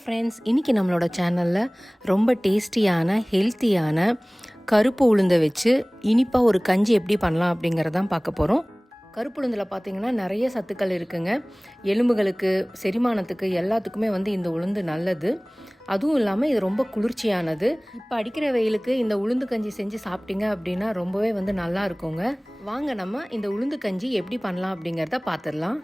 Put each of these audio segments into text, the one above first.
Friends, இன்றைக்கி நம்மளோட சேனலில் ரொம்ப டேஸ்டியான ஹெல்த்தியான கருப்பு உளுந்தை வச்சு இனிப்பாக ஒரு கஞ்சி எப்படி பண்ணலாம் அப்படிங்கிறதான் பார்க்க போகிறோம். கருப்பு உளுந்தில் பார்த்திங்கன்னா நிறைய சத்துக்கள் இருக்குங்க. எலும்புகளுக்கு, செரிமானத்துக்கு எல்லாத்துக்குமே இந்த உளுந்து நல்லது. அதுவும் இல்லாமல் இது ரொம்ப குளிர்ச்சியானது. இப்போ அடிக்கிற வெயிலுக்கு இந்த உளுந்து கஞ்சி செஞ்சு சாப்பிட்டீங்க அப்படின்னா ரொம்பவே நல்லா இருக்குங்க. வாங்க நம்ம இந்த உளுந்து கஞ்சி எப்படி பண்ணலாம் அப்படிங்கிறத பார்த்துடலாம்.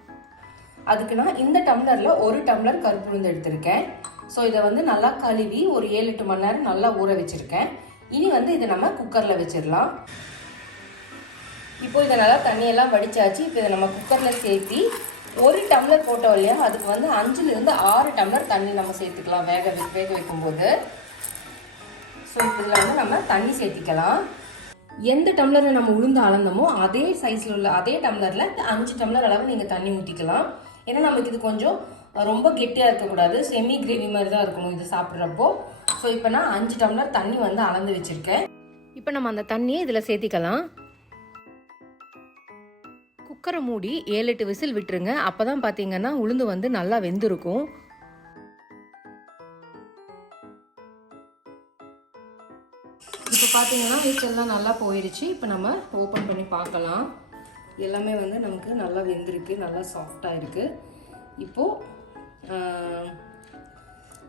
அதுக்கு நான் இந்த டம்ளரில் 1 டம்ளர் கருப்பு உளுந்து எடுத்திருக்கேன். ஸோ இதை நல்லா கழுவி ஒரு 7-8 மணி நேரம் நல்லா ஊற வச்சுருக்கேன். இனி இதை நம்ம குக்கரில் வச்சிடலாம். இப்போ இதை நல்லா தண்ணியெல்லாம் வடிச்சாச்சு. இப்போ இதை நம்ம குக்கரில் சேர்த்தி 1 டம்ளர் போட்டோம் இல்லையா, அதுக்கு 5லிருந்து 6 டம்ளர் தண்ணி நம்ம சேர்த்துக்கலாம் வேக வைக்கும்போது. ஸோ இதில் நம்ம தண்ணி சேர்த்திக்கலாம். எந்த டம்ளரில் நம்ம உளுந்து அளந்தோமோ அதே சைஸில் உள்ள அதே டம்ளரில் 5 டம்ளர் அளவு நீங்கள் தண்ணி ஊற்றிக்கலாம். ஏன்னா நமக்கு இது கொஞ்சம் ரொம்ப கெட்டியாக இருக்கக்கூடாது, செமி கிரேவி மாதிரி தான் இருக்கணும் இது சாப்பிட்றப்போ. ஸோ இப்போ நான் 5 டம்ளர் தண்ணி அளந்து வச்சுருக்கேன். இப்போ நம்ம அந்த தண்ணியை இதில் சேர்த்திக்கலாம். குக்கரை மூடி 7-8 விசில் விட்டுருங்க. அப்போ தான் பார்த்தீங்கன்னா உளுந்து நல்லா வெந்திருக்கும். இப்போ பார்த்தீங்கன்னா வீச்செல்லாம் நல்லா போயிடுச்சு. இப்போ நம்ம ஓப்பன் பண்ணி பார்க்கலாம். எல்லாமே நமக்கு நல்லா வெந்திருக்கு, நல்லா சாஃப்டாக இருக்குது. இப்போது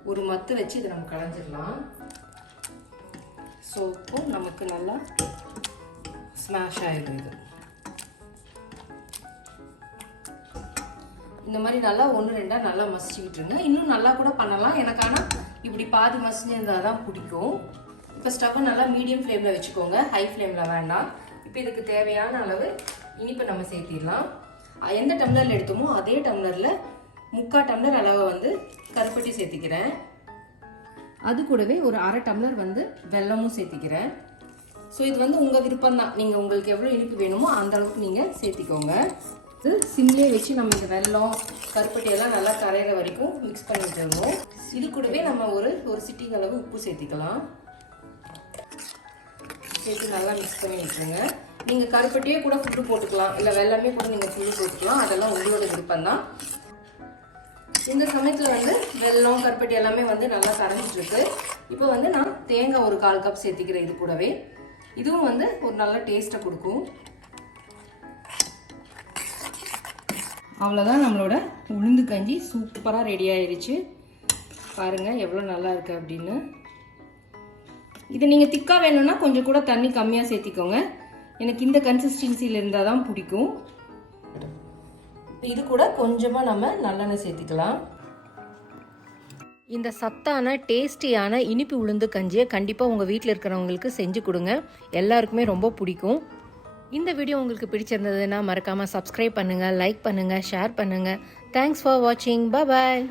ஒரு மத்து வச்சு இதை நம்ம களைஞ்சிடலாம். ஸோ இப்போது நமக்கு நல்லா ஸ்மாஷ் ஆகிடும். இது இந்த மாதிரி நல்லா 1-2 நல்லா மசிச்சு விட்டுருங்க. இன்னும் நல்லா கூட பண்ணலாம். எனக்கு ஆனால் இப்படி பாதி மசிஞ்சிருந்தால் தான் பிடிக்கும். இப்போ ஸ்டவ்வை நல்லா மீடியம் ஃப்ளேமில் வச்சுக்கோங்க, ஹை ஃப்ளேமில் வேண்டாம். இப்போ இதுக்கு தேவையான அளவு இனிப்பை நம்ம சேர்த்திடலாம். எந்த டம்ளரில் எடுத்தோமோ அதே டம்ளரில் 3/4 டம்ளர் அளவை கருப்பட்டி சேர்த்திக்கிறேன். அது கூடவே ஒரு 1/2 டம்ளர் வெல்லமும் சேர்த்திக்கிறேன். ஸோ இது உங்கள் விருப்பம் தான். நீங்கள் உங்களுக்கு எவ்வளோ இனிப்பு வேணுமோ அந்த அளவுக்கு நீங்கள் சேர்த்திக்கோங்க. இது சிம்லேயே வச்சு நம்ம இந்த வெல்லம் கருப்பட்டியெல்லாம் நல்லா கரையிற வரைக்கும் மிக்ஸ் பண்ணி விட்டுருவோம். இது கூடவே நம்ம ஒரு சிட்டிகை அளவு உப்பு சேர்த்திக்கலாம். சேர்த்து நல்லா மிக்ஸ் பண்ணி விட்டுருங்க. நீங்கள் கருப்பட்டியே கூட ஃபுட்டு போட்டுக்கலாம், இல்லை வெல்லமே கூட நீங்கள் ஃபுட்டு போட்டுக்கலாம். அதெல்லாம் உங்களோட விருப்பம் தான். இந்த சமயத்தில் வெல்லம் கருப்பட்டி எல்லாமே நல்லா கரைஞ்சிட்ருக்கு. இப்போ நான் தேங்காய் ஒரு 1/4 கப் சேர்த்திக்கிறேன். இது கூடவே இதுவும் ஒரு நல்ல டேஸ்ட்டை கொடுக்கும். அவ்வளோதான், நம்மளோட உளுந்து கஞ்சி சூப்பராக ரெடி ஆயிடுச்சு. பாருங்கள் எவ்வளோ நல்லா இருக்குது அப்படின்னு. இது நீங்கள் திக்காக வேணும்னா கொஞ்சம் கூட தண்ணி கம்மியாக சேர்த்திக்கோங்க. எனக்கு இந்த கன்சிஸ்டன்சியில் இருந்தால் தான் பிடிக்கும். இது கூட கொஞ்சமாக நம்ம நல்லெண்ணெய் சேர்த்திக்கலாம். இந்த சத்தான டேஸ்டியான இனிப்பு உளுந்து கஞ்சியை கண்டிப்பாக உங்கள் வீட்டில் இருக்கிறவங்களுக்கு செஞ்சு கொடுங்க. எல்லாருக்குமே ரொம்ப பிடிக்கும். இந்த வீடியோ உங்களுக்கு பிடிச்சிருந்ததுன்னா மறக்காமல் சப்ஸ்கிரைப் பண்ணுங்கள், லைக் பண்ணுங்கள், ஷேர் பண்ணுங்கள். தேங்க்ஸ் ஃபார் வாட்சிங். பாய்.